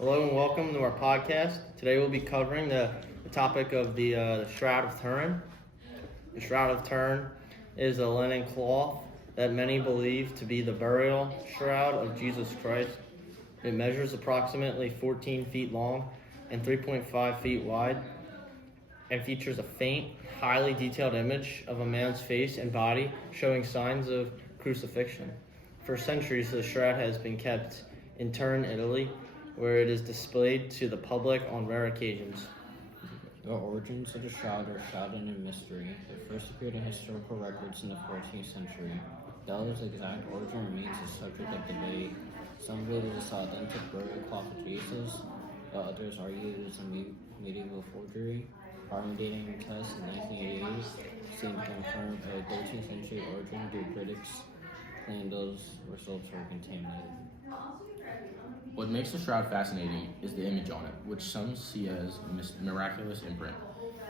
Hello and welcome to our podcast. Today we'll be covering the topic of the Shroud of Turin. The Shroud of Turin is a linen cloth that many believe to be the burial shroud of Jesus Christ. It measures approximately 14 feet long and 3.5 feet wide and features a faint, highly detailed image of a man's face and body showing signs of crucifixion. For centuries, the shroud has been kept in Turin, Italy, where it is displayed to the public on rare occasions. The origins of the shroud are shrouded in mystery. It first appeared in historical records in the 14th century. Though its exact origin remains a subject of debate. Some believe it is the authentic burial cloth of Jesus, while others argue it is a medieval forgery. Carbon dating tests in 1988 seem to confirm a 13th century origin, though critics claim those results were contaminated. What makes the shroud fascinating is the image on it, which some see as a miraculous imprint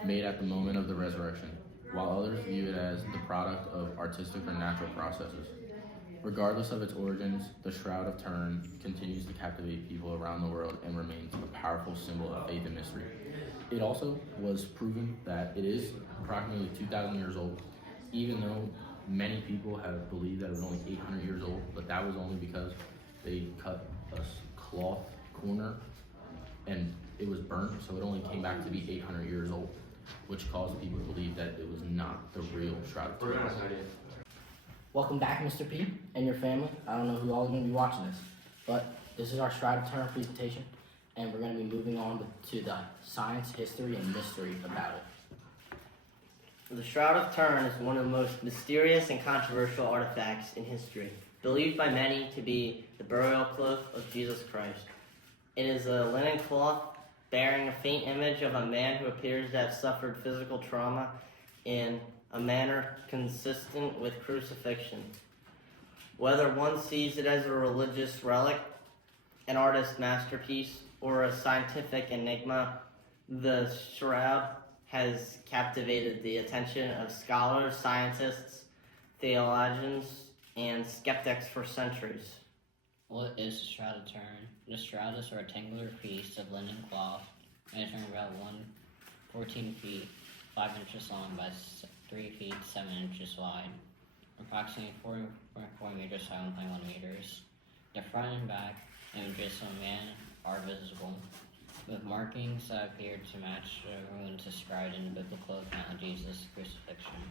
made at the moment of the resurrection, while others view it as the product of artistic or natural processes. Regardless of its origins, the Shroud of Turin continues to captivate people around the world and remains a powerful symbol of faith and mystery. It also was proven that it is approximately 2,000 years old, even though many people have believed that it was only 800 years old, but that was only because they cut a cloth corner and it was burnt, so it only came back to be 800 years old, which caused people to believe that it was not the real Shroud of Turin. Welcome back, Mr. P and your family. I don't know who all is going to be watching this, but this is our Shroud of Turin presentation, and we're going to be moving on to the science, history, and mystery about it. The Shroud of Turin is one of the most mysterious and controversial artifacts in history, believed by many to be the burial cloth of Jesus Christ. It is a linen cloth bearing a faint image of a man who appears to have suffered physical trauma in a manner consistent with crucifixion. Whether one sees it as a religious relic, an artist's masterpiece, or a scientific enigma, the shroud has captivated the attention of scholars, scientists, theologians, and skeptics for centuries. What is the Shroud of Turin? The shroud is a rectangular piece of linen cloth measuring about 14 feet 5 inches long by 3 feet 7 inches wide, approximately 4.4 meters 7.1 meters. The front and back images of a man are visible, with markings that appear to match the wounds described in the biblical account of Jesus' crucifixion.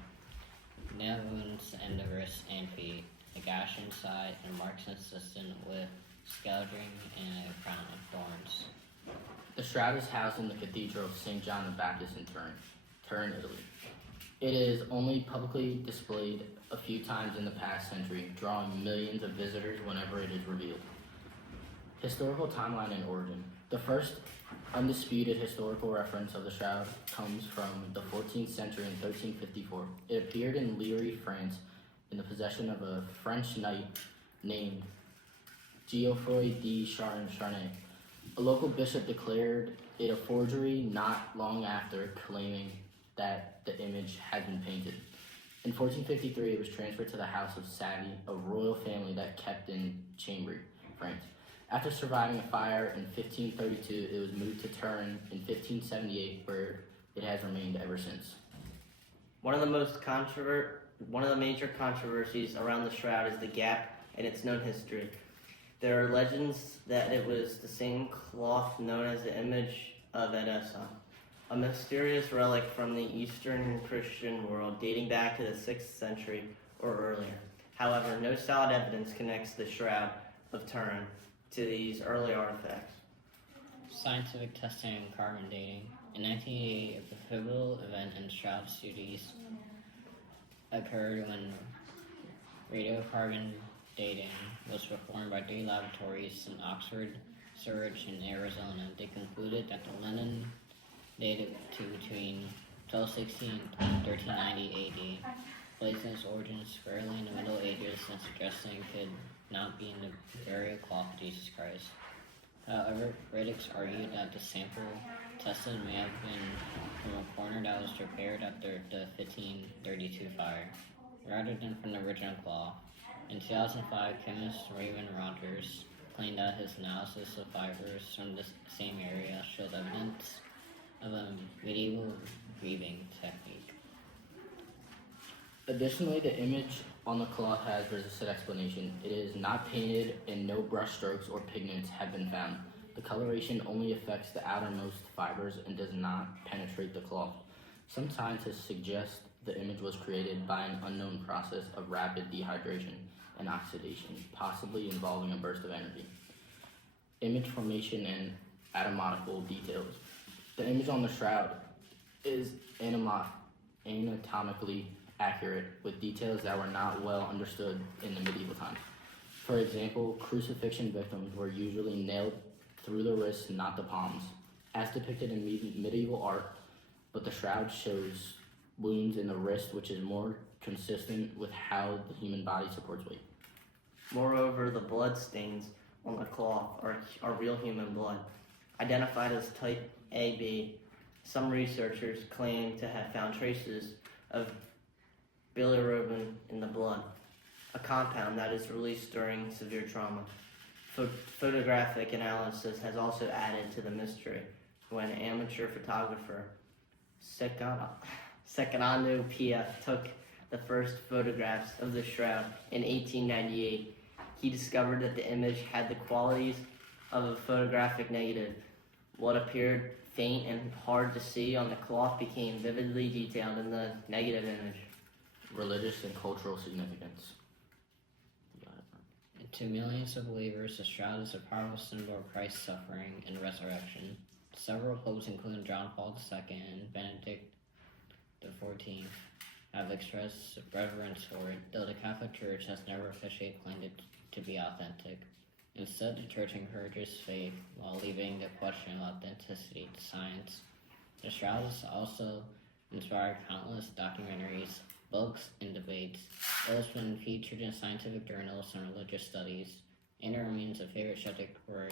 Nail wounds in the wrists and feet, a gash inside, and marks consistent with scalding and a crown of thorns. The shroud is housed in the Cathedral of St. John the Baptist in Turin, Italy. It is only publicly displayed a few times in the past century, drawing millions of visitors whenever it is revealed. Historical timeline and origin. The first undisputed historical reference of the shroud comes from the 14th century in 1354. It appeared in Liry, France, in the possession of a French knight named Geoffroy de Charnay. A local bishop declared it a forgery not long after, claiming that the image had been painted. In 1453, it was transferred to the House of Savy, a royal family that kept in Chambry, France. After surviving a fire in 1532, it was moved to Turin in 1578, where it has remained ever since. One of the major controversies around the shroud is the gap in its known history. There are legends that it was the same cloth known as the image of Edessa, a mysterious relic from the Eastern Christian world dating back to the 6th century or earlier. However, no solid evidence connects the Shroud of Turin to these early artifacts. Scientific testing and carbon dating. In 1988, a pivotal event in shroud studies occurred when radiocarbon dating was performed by two laboratories in Oxford, Surrey, and Arizona. They concluded that the linen dated to between 1260 and 1390 AD, placing its origins squarely in the Middle Ages and suggesting it could not be in the burial cloth of Jesus Christ. However, critics argued that the sample tested may have been from a corner that was prepared after the 1532 fire, rather than from the original cloth. In 2005, chemist Raymond Rogers explained that his analysis of fibers from the same area showed evidence of a medieval weaving technique. Additionally, the image on the cloth has resisted explanation. It is not painted and no brush strokes or pigments have been found. The coloration only affects the outermost fibers and does not penetrate the cloth. Some scientists suggest the image was created by an unknown process of rapid dehydration and oxidation, possibly involving a burst of energy. Image formation and anatomical details. The image on the shroud is anatomically accurate with details that were not well understood in the medieval times. For example, crucifixion victims were usually nailed through the wrists, not the palms, as depicted in medieval art, but the shroud shows wounds in the wrist, which is more consistent with how the human body supports weight. Moreover, the blood stains on the cloth are real human blood, identified as type AB. Some researchers claim to have found traces of bilirubin in the blood, a compound that is released during severe trauma. Photographic analysis has also added to the mystery when amateur photographer Sekanano Pia took the first photographs of the shroud in 1898. He discovered that the image had the qualities of a photographic negative. What appeared faint and hard to see on the cloth became vividly detailed in the negative image. Religious and cultural significance. To millions of believers, the shroud is a powerful symbol of Christ's suffering and resurrection. Several popes, including John Paul II and Benedict XIV, have expressed reverence for it, though the Catholic Church has never officially claimed it to be authentic. Instead, the Church encourages faith while leaving the question of authenticity to science. The shroud has also inspired countless documentaries, books, and debates. It has been featured in scientific journals and religious studies, and it remains a favorite subject for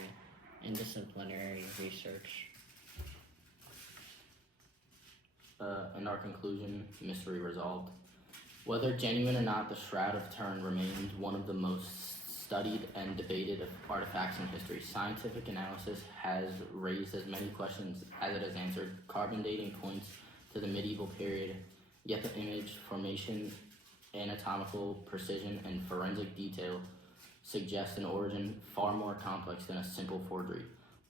interdisciplinary research. In our conclusion, mystery resolved. Whether genuine or not, the Shroud of Turin remains one of the most studied and debated of artifacts in history. Scientific analysis has raised as many questions as it has answered. Carbon dating points to the medieval period, yet the image formation, anatomical precision, and forensic detail suggest an origin far more complex than a simple forgery.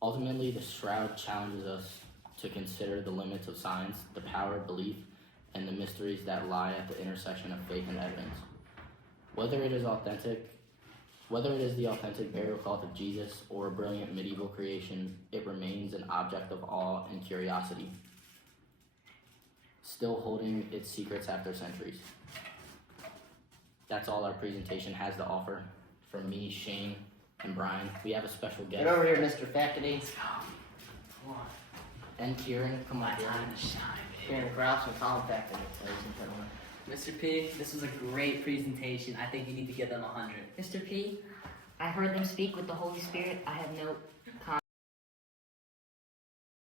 Ultimately, the Shroud challenges us to consider the limits of science, the power of belief, and the mysteries that lie at the intersection of faith and evidence. Whether it is the authentic burial cloth of Jesus or a brilliant medieval creation, it remains an object of awe and curiosity, still holding its secrets after centuries. That's all our presentation has to offer. From me, Shane, and Brian, we have a special guest. Get over here, Mr. Faculty. Come on. And Kieran, come on, My Kieran. time to shine, Here baby. in Grouse and Colin Faculty, ladies and gentlemen. Mr. P, this was a great presentation. I think you need to give them 100. Mr. P, I heard them speak with the Holy Spirit. I have no